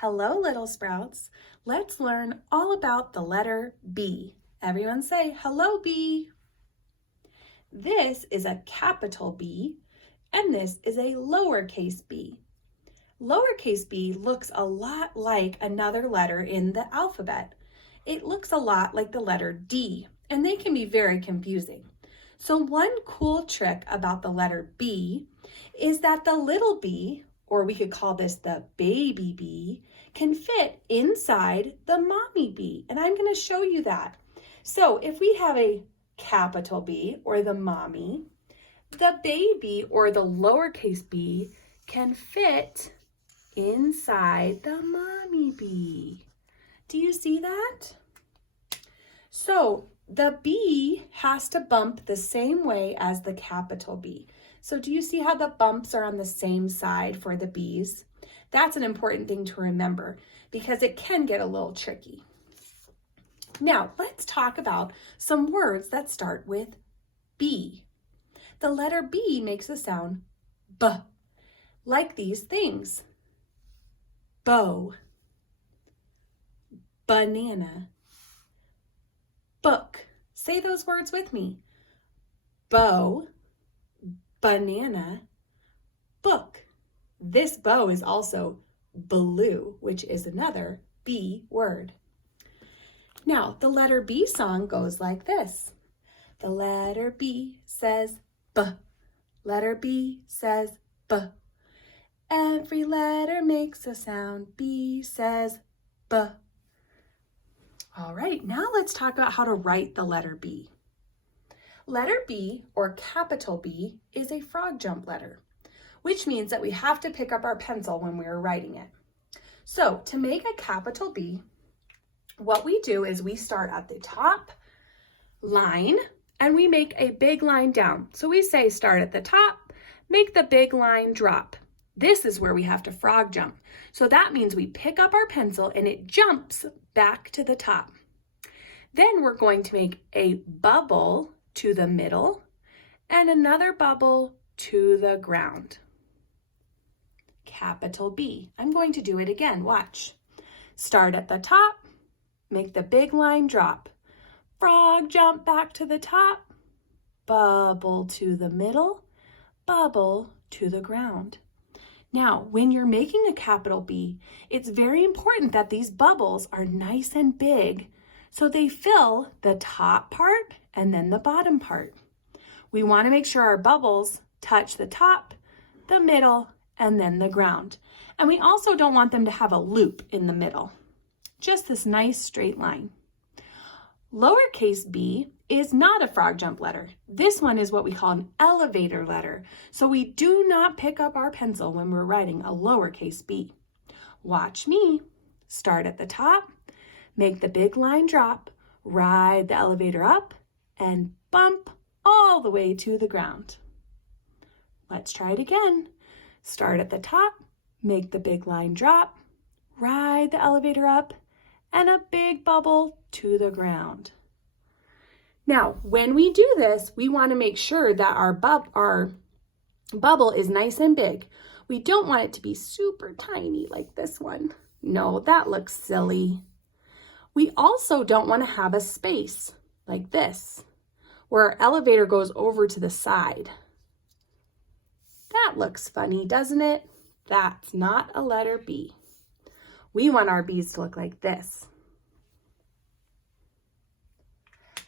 Hello, little sprouts. Let's learn all about the letter B. Everyone say, hello, B. This is a capital B, and this is a lowercase b. Lowercase b looks a lot like another letter in the alphabet. It looks a lot like the letter D, and they can be very confusing. So one cool trick about the letter B is that the little b, or we could call this the baby bee, can fit inside the mommy bee. And I'm going to show you that. So if we have a capital B, or the mommy, the baby, or the lowercase b, can fit inside the mommy bee. Do you see that? So the B has to bump the same way as the capital B. So do you see how the bumps are on the same side for the B's? That's an important thing to remember because it can get a little tricky. Now let's talk about some words that start with B. The letter B makes the sound B, like these things. Bow, banana, book. Say those words with me. Bow, banana, book. This bow is also blue, which is another B word. Now, the letter B song goes like this. The letter B says B. Letter B says B. Every letter makes a sound. B says B. All right, now let's talk about how to write the letter B. Letter B, or capital B, is a frog jump letter, which means that we have to pick up our pencil when we are writing it. So to make a capital B, what we do is we start at the top line and we make a big line down. So we say start at the top, make the big line drop. This is where we have to frog jump. So that means we pick up our pencil and it jumps back to the top. Then we're going to make a bubble to the middle and another bubble to the ground. Capital B. I'm going to do it again. Watch. Start at the top, make the big line drop. Frog jump back to the top, bubble to the middle, bubble to the ground. Now, when you're making a capital B, it's very important that these bubbles are nice and big so they fill the top part and then the bottom part. We want to make sure our bubbles touch the top, the middle, and then the ground. And we also don't want them to have a loop in the middle. Just this nice straight line. Lowercase b is not a frog jump letter. This one is what we call an elevator letter. So we do not pick up our pencil when we're writing a lowercase b. Watch me. Start at the top, make the big line drop, ride the elevator up, and bump all the way to the ground. Let's try it again. Start at the top, make the big line drop, ride the elevator up, and a big bubble to the ground. Now, when we do this, we want to make sure that our bubble is nice and big. We don't want it to be super tiny like this one. No, that looks silly. We also don't want to have a space like this, where our elevator goes over to the side. That looks funny, doesn't it? That's not a letter B. We want our B's to look like this.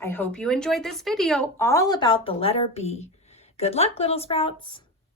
I hope you enjoyed this video all about the letter B. Good luck, little sprouts.